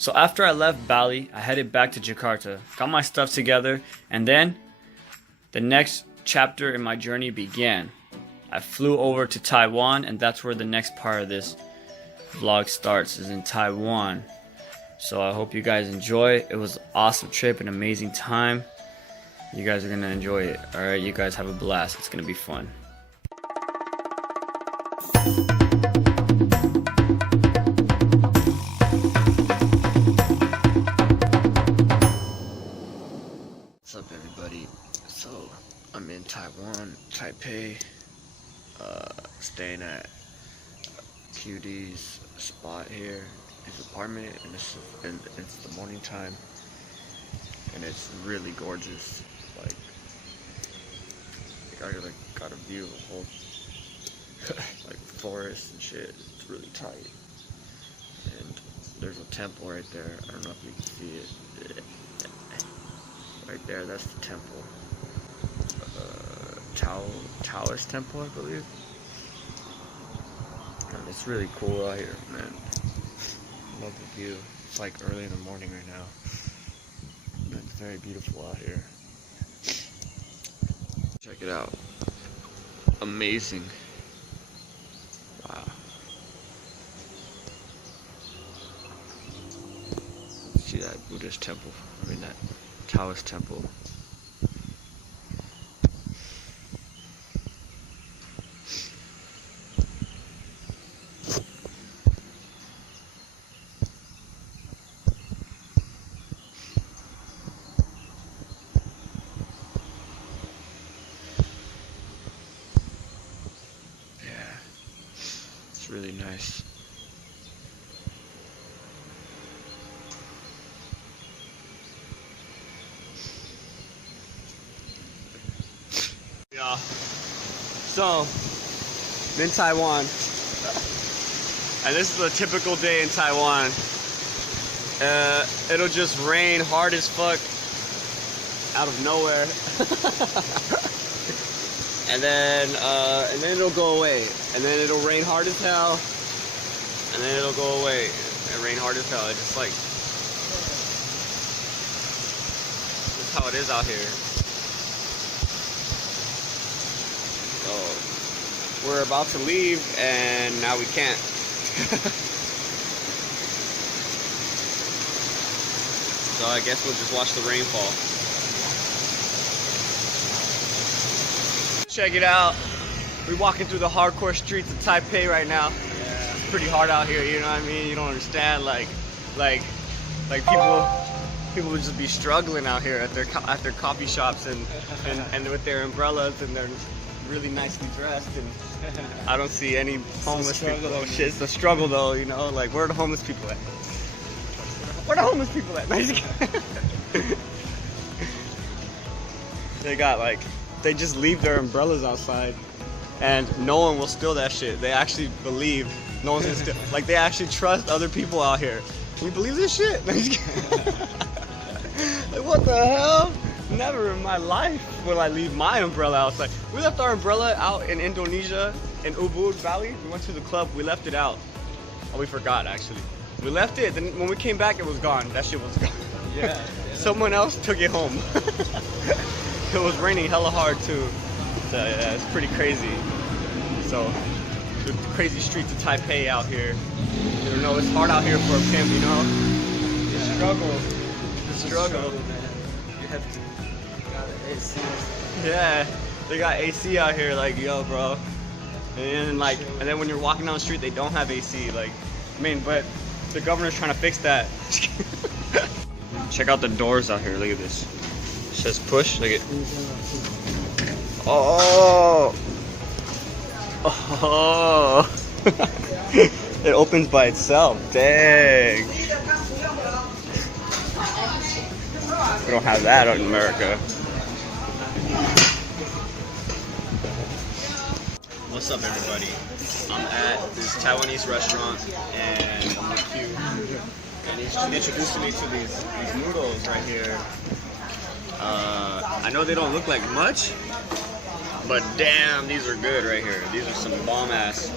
So after I left Bali, I headed back to Jakarta, got my stuff together, and then the next chapter in my journey began. I flew over to Taiwan, and that's where the next part of this vlog starts, is in Taiwan. So I hope you guys enjoy. It was an awesome trip, an amazing time. You guys are gonna enjoy it. Alright, you guys have a blast. It's gonna be fun. What's up, everybody? So I'm in Taiwan, Taipei, staying at QD's spot here, his apartment, and it's the morning time, and it's really gorgeous. Like I got a view of the whole like forest and shit. It's really tight, and there's a temple right there. I don't know if you can see it. Right there, that's the temple. Taoist temple, I believe. And it's really cool out here, man. Love the view. It's like early in the morning right now. And it's very beautiful out here. Check it out. Amazing. Wow. See that Buddhist temple? I mean that Taoist temple. Yeah, it's really nice. Yeah. So, I'm in Taiwan, and this is a typical day in Taiwan. It'll just rain hard as fuck out of nowhere, and then it'll go away, and then it'll rain hard as hell, and then it'll go away and rain hard as hell. It's just like that's how it is out here. So we're about to leave, and now we can't. So I guess we'll just watch the rain fall. Check it out. We're walking through the hardcore streets of Taipei right now. Yeah. It's pretty hard out here, you know what I mean? You don't understand, like people would just be struggling out here at their coffee shops and with their umbrellas, and they're really nicely dressed, and I don't see any homeless people. Oh shit, it's a struggle though, you know, like where are the homeless people at? Where are the homeless people at? They got they just leave their umbrellas outside, and no one will steal that shit. They actually believe no one's gonna steal. Like they actually trust other people out here. Can you believe this shit? Like what the hell? Never in my life will I leave my umbrella outside. We left our umbrella out in Indonesia, in Ubud Valley. We went to the club, we left it out. Oh, we forgot actually. We left it, then when we came back it was gone. That shit was gone. Yeah. Someone else took it home. It was raining hella hard too. So yeah, it's pretty crazy. So, the crazy streets of Taipei out here. You know, it's hard out here for a pimp, you know? The struggle. The struggle. You have to got an AC. Yeah, they got AC out here, like, yo, bro. And then when you're walking down the street, they don't have AC, like, I mean, but the governor's trying to fix that. Check out the doors out here. Look at this. It says push. Look at. Oh. Oh. It opens by itself. Dang. We don't have that in America. What's up, everybody? I'm at this Taiwanese restaurant, and I'm with Q, and he's introducing me to these noodles right here. I know they don't look like much, but damn, these are good right here. These are some bomb-ass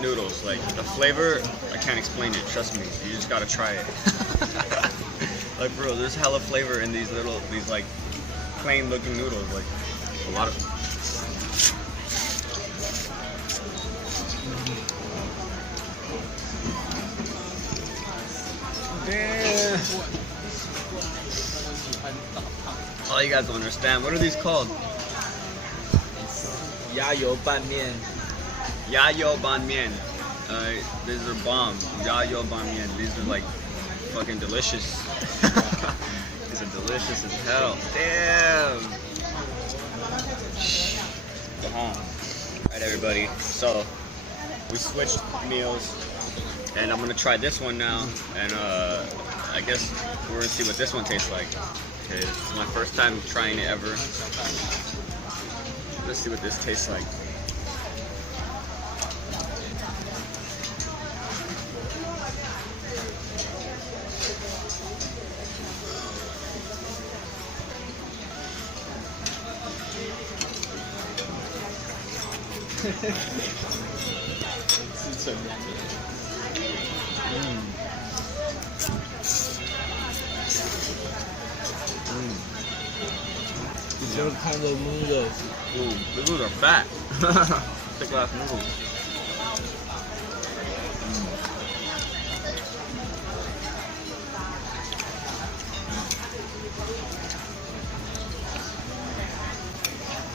noodles. Like, the flavor, I can't explain it. Trust me. You just gotta try it. Like, bro, there's hella flavor in these like plain looking noodles. Like a lot of. Damn. Oh, you guys don't understand. What are these called? 鸭油拌面. Yayo ban mian. These are bomb. Yayo ban mian. These are like fucking delicious. These are delicious as hell. Damn. Alright, everybody. So we switched meals, and I'm gonna try this one now. And I guess we're gonna see what this one tastes like. Okay, it's my first time trying it ever. Let's see what this tastes like. You just kind of noodles. Ooh, the noodles are fat. Thick ass noodles.